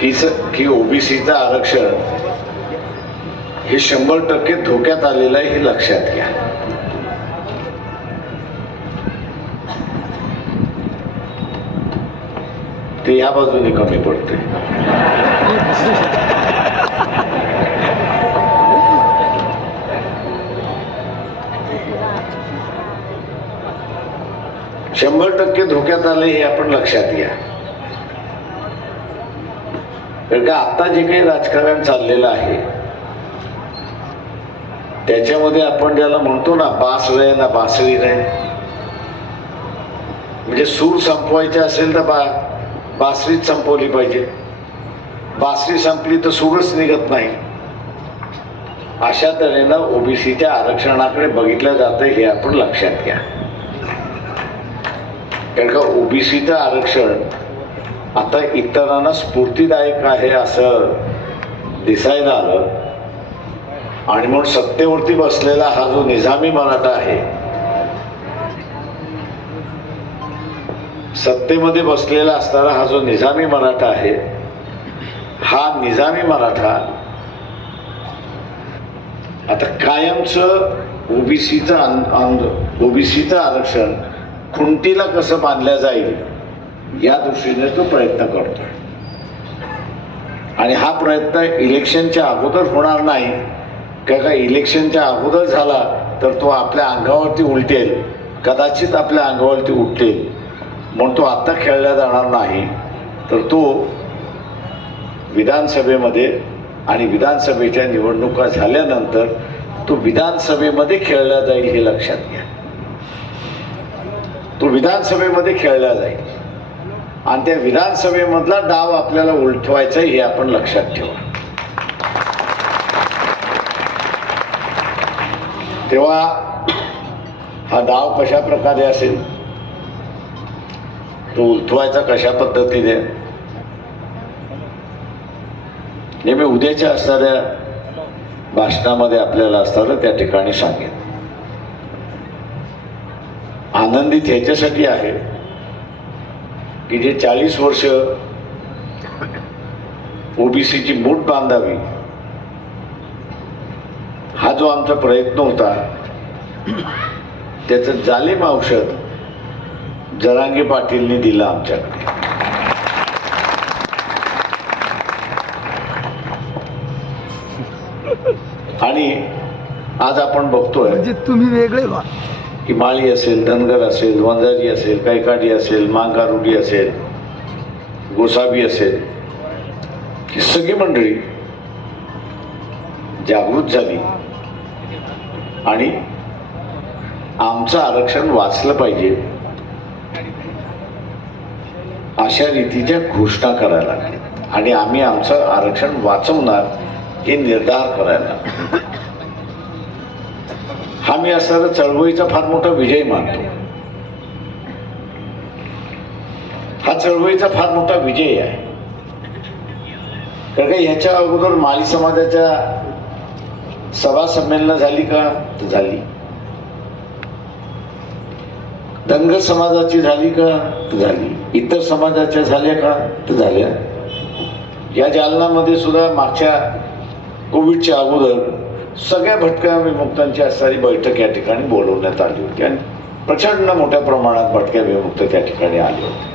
की स की ओबीसीचं आरक्षण हे शंभर टक्के धोक्यात आलेलं आहे हे लक्षात घ्या. ते या बाजूने कमी पडते शंभर टक्के धोक्यात आले हे आपण लक्षात घ्या. कारण का आता जे काही राजकारण चाललेलं आहे त्याच्यामध्ये आपण ज्याला म्हणतो ना बास रे ना बासरी रे म्हणजे सूर संपवायचे असेल तर बा बासरीच संपवली पाहिजे. बासरी संपली तर सूरच निघत नाही. अशा तऱ्हेनं ओबीसीच्या आरक्षणाकडे बघितलं जातं हे आपण लक्षात घ्या. कारण का ओबीसीचं आरक्षण आता इतरांना स्फूर्तीदायक आहे असं दिसायला आलं. आणि म्हणून सत्तेवरती बसलेला हा जो निजामी मराठा आहे सत्तेमध्ये बसलेला असणारा हा जो निजामी मराठा आहे हा निजामी मराठा आता कायमचं ओबीसीचं ओबीसीचं आरक्षण खुंटीला कसं बांधलं जाईल? या दृष्टीने तो प्रयत्न करतो आणि हा प्रयत्न इलेक्शनच्या अगोदर होणार नाही. का का इलेक्शनच्या अगोदर झाला तर तो आपल्या अंगावरती उलटेल. कदाचित आपल्या अंगावरती उलटेल म्हणून तो आत्ता खेळला जाणार नाही. तर तो विधानसभेमध्ये आणि विधानसभेच्या निवडणुका झाल्यानंतर तो विधानसभेमध्ये खेळला जाईल हे लक्षात घ्या. तो विधानसभेमध्ये खेळला जाईल. आणि त्या विधानसभेमधला डाव आपल्याला उलटवायचा हे आपण लक्षात ठेवा. तेव्हा हा डाव कशा प्रकारे असेल? तो उलटवायचा कशा पद्धतीने? हे मी उद्याच्या असणाऱ्या भाषणामध्ये आपल्याला असताना त्या ठिकाणी सांगेन. आनंदित ह्याच्यासाठी आहे. की जे चाळीस वर्ष ओबीसीची मूठ बांधावी हा जो आमचा प्रयत्न होता त्याचं जालिम औषध जरांगे पाटीलने दिलं आमच्याकडे. आणि आज आपण बघतोय म्हणजे तुम्ही वेगळे व्हा. की माळी असेल धनगर असेल वंजारी असेल कैकाडी असेल मांगारुडी असेल गोसावी असेल ही सगळी मंडळी जागृत झाली. आणि आमचं आरक्षण वाचलं पाहिजे. अशा रीतीच्या घोषणा करायला लागल्या. आणि आम्ही आमचं आरक्षण वाचवणार हे निर्धार करायला हा मी असणारा चळवळीचा फार मोठा विजय मानतो. हा चळवळीचा फार मोठा विजय आहे. कारण का ह्याच्या अगोदर माली समाजाच्या सभा संमेलनं झाली का? तर झाली. धनगर समाजाची झाली का? तर झाली. इतर समाजाच्या झाल्या का? तर झाल्या. या जालनामध्ये सुद्धा मागच्या कोविडच्या अगोदर सगळ्या भटक्या विमुक्तांची असणारी बैठक या ठिकाणी बोलवण्यात आली होती. आणि प्रचंड मोठ्या प्रमाणात भटक्या विमुक्त त्या ठिकाणी आले होते.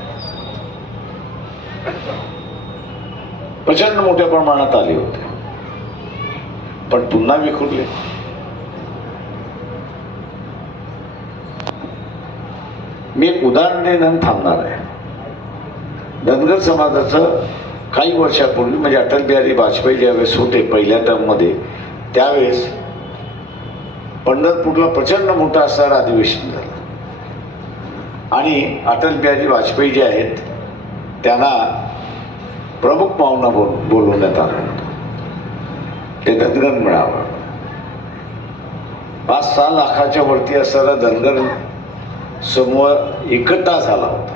प्रचंड मोठ्या प्रमाणात आले होते. पण पुन्हा विखुरले. मी एक उदाहरण देणं थांबणार आहे. धनगर समाजाचं काही वर्षापूर्वी म्हणजे अटल बिहारी वाजपेयी ज्यावेळेस होते पहिल्या टर्ममध्ये त्यावेळेस पंढरपूरला प्रचंड मोठं असणार अधिवेशन झालं. आणि अटल बिहारी वाजपेयी जे आहेत त्यांना प्रमुख पाहुणा बोल बोलवण्यात आलं ते धनगर मिळावं. पाच सहा लाखाच्या वरती असणारा धनगर समूह एकटा झाला होता.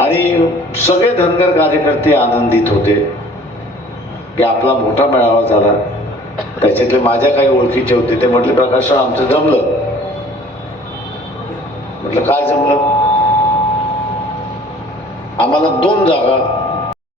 आणि सगळे धनगर कार्यकर्ते आनंदित होते. की आपला मोठा मेळावा झाला. त्याच्यातले माझ्या काही ओळखीचे होते. ते म्हटले प्रकाश आमचं जमलं. म्हटलं काय जमलं? आम्हाला दोन जागा